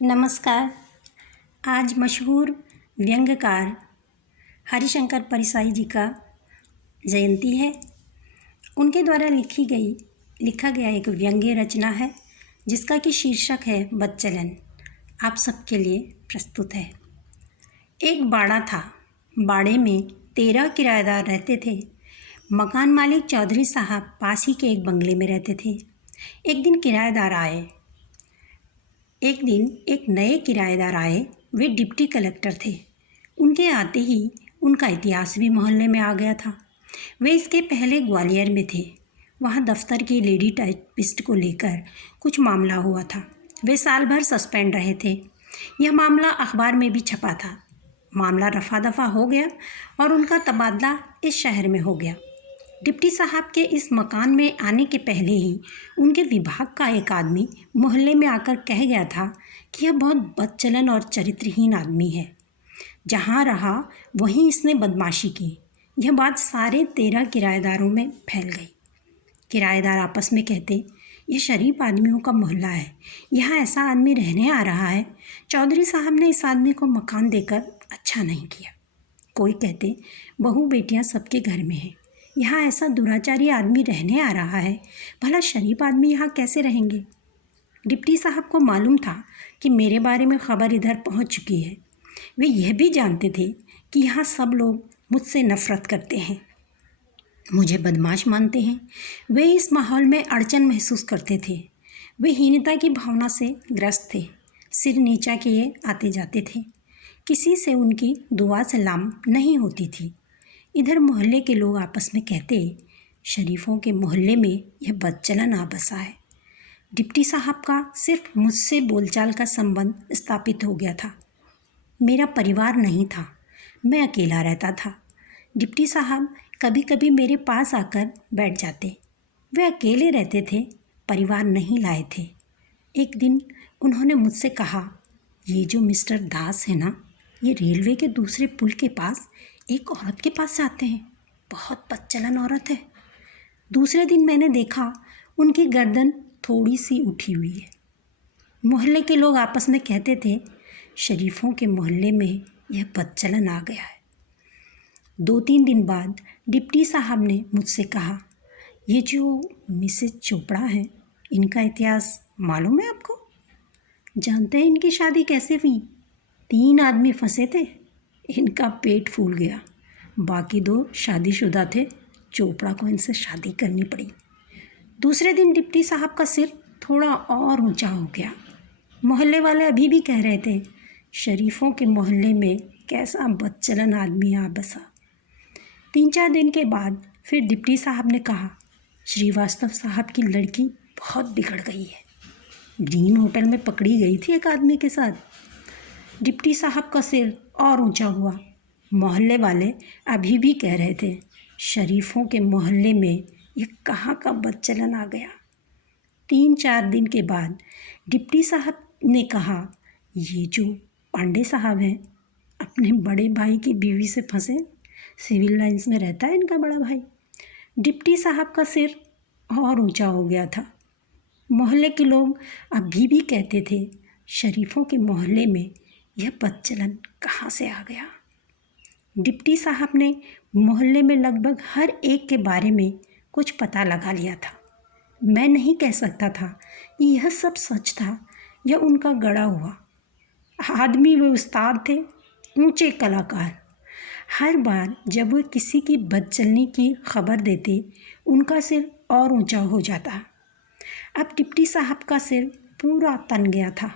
नमस्कार। आज मशहूर व्यंग्यकार हरिशंकर परिसाई जी का जयंती है। उनके द्वारा लिखा गया एक व्यंग्य रचना है जिसका कि शीर्षक है बदचलन। आप सबके लिए प्रस्तुत है। एक बाड़ा था। बाड़े में 13 किराएदार रहते थे। मकान मालिक चौधरी साहब पास ही के एक बंगले में रहते थे। एक दिन एक नए किराएदार आए। वे डिप्टी कलेक्टर थे। उनके आते ही उनका इतिहास भी मोहल्ले में आ गया था। वे इसके पहले ग्वालियर में थे। वहाँ दफ्तर की लेडी टाइपिस्ट को लेकर कुछ मामला हुआ था। वे साल भर सस्पेंड रहे थे। यह मामला अखबार में भी छपा था। मामला रफा दफा हो गया और उनका तबादला इस शहर में हो गया। डिप्टी साहब के इस मकान में आने के पहले ही उनके विभाग का एक आदमी मोहल्ले में आकर कह गया था कि यह बहुत बदचलन और चरित्रहीन आदमी है। जहाँ रहा वहीं इसने बदमाशी की। यह बात सारे 13 किराएदारों में फैल गई। किराएदार आपस में कहते, ये शरीफ आदमियों का मोहल्ला है, यहाँ ऐसा आदमी रहने आ रहा है। चौधरी साहब ने इस आदमी को मकान देकर अच्छा नहीं किया। कोई कहते, बहू बेटियाँ सबके घर में हैं, यहाँ ऐसा दुराचारी आदमी रहने आ रहा है, भला शरीफ आदमी यहाँ कैसे रहेंगे। डिप्टी साहब को मालूम था कि मेरे बारे में खबर इधर पहुँच चुकी है। वे यह भी जानते थे कि यहाँ सब लोग मुझसे नफ़रत करते हैं, मुझे बदमाश मानते हैं। वे इस माहौल में अड़चन महसूस करते थे। वे हीनता की भावना से ग्रस्त थे। सिर नीचा किए आते जाते थे। किसी से उनकी दुआ सलाम नहीं होती थी। इधर मोहल्ले के लोग आपस में कहते, शरीफों के मोहल्ले में यह बदचलन आ बसा है। डिप्टी साहब का सिर्फ मुझसे बोलचाल का संबंध स्थापित हो गया था। मेरा परिवार नहीं था, मैं अकेला रहता था। डिप्टी साहब कभी कभी मेरे पास आकर बैठ जाते। वे अकेले रहते थे, परिवार नहीं लाए थे। एक दिन उन्होंने मुझसे कहा, ये जो मिस्टर दास है ना, ये रेलवे के दूसरे पुल के पास एक औरत के पास जाते हैं, बहुत बदचलन औरत है। दूसरे दिन मैंने देखा उनकी गर्दन थोड़ी सी उठी हुई है। मोहल्ले के लोग आपस में कहते थे, शरीफों के मोहल्ले में यह बदचलन आ गया है। 2-3 दिन बाद डिप्टी साहब ने मुझसे कहा, ये जो मिसेज चोपड़ा है, इनका इतिहास मालूम है आपको? जानते हैं इनकी शादी कैसे हुई? 3 आदमी फंसे थे, इनका पेट फूल गया। बाकी 2 शादीशुदा थे, चोपड़ा को इनसे शादी करनी पड़ी। दूसरे दिन डिप्टी साहब का सिर थोड़ा और ऊंचा हो गया। मोहल्ले वाले अभी भी कह रहे थे, शरीफों के मोहल्ले में कैसा बदचलन आदमी आ बसा। 3-4 दिन के बाद फिर डिप्टी साहब ने कहा, श्रीवास्तव साहब की लड़की बहुत बिगड़ गई है, ग्रीन होटल में पकड़ी गई थी एक आदमी के साथ। डिप्टी साहब का सिर और ऊंचा हुआ। मोहल्ले वाले अभी भी कह रहे थे, शरीफों के मोहल्ले में ये कहाँ का बदचलन आ गया। 3-4 दिन के बाद डिप्टी साहब ने कहा, ये जो पांडे साहब हैं, अपने बड़े भाई की बीवी से फंसे, सिविल लाइंस में रहता है इनका बड़ा भाई। डिप्टी साहब का सिर और ऊंचा हो गया था। मोहल्ले के लोग अभी भी कहते थे, शरीफों के मोहल्ले में यह बदचलन कहाँ से आ गया। डिप्टी साहब ने मोहल्ले में लगभग हर एक के बारे में कुछ पता लगा लिया था। मैं नहीं कह सकता था कि यह सब सच था या उनका गढ़ा हुआ। आदमी वे उस्ताद थे, ऊंचे कलाकार। हर बार जब वे किसी की बदचलनी की खबर देते, उनका सिर और ऊंचा हो जाता। अब डिप्टी साहब का सिर पूरा तन गया था,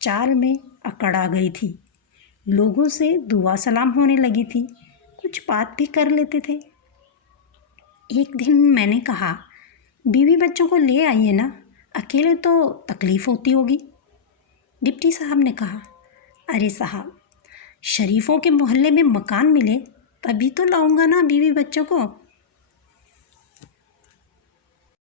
चाल में अकड़ आ गई थी। लोगों से दुआ सलाम होने लगी थी, कुछ बात भी कर लेते थे। एक दिन मैंने कहा, बीवी बच्चों को ले आइए ना, अकेले तो तकलीफ़ होती होगी। डिप्टी साहब ने कहा, अरे साहब, शरीफों के मोहल्ले में मकान मिले तभी तो लाऊंगा ना बीवी बच्चों को।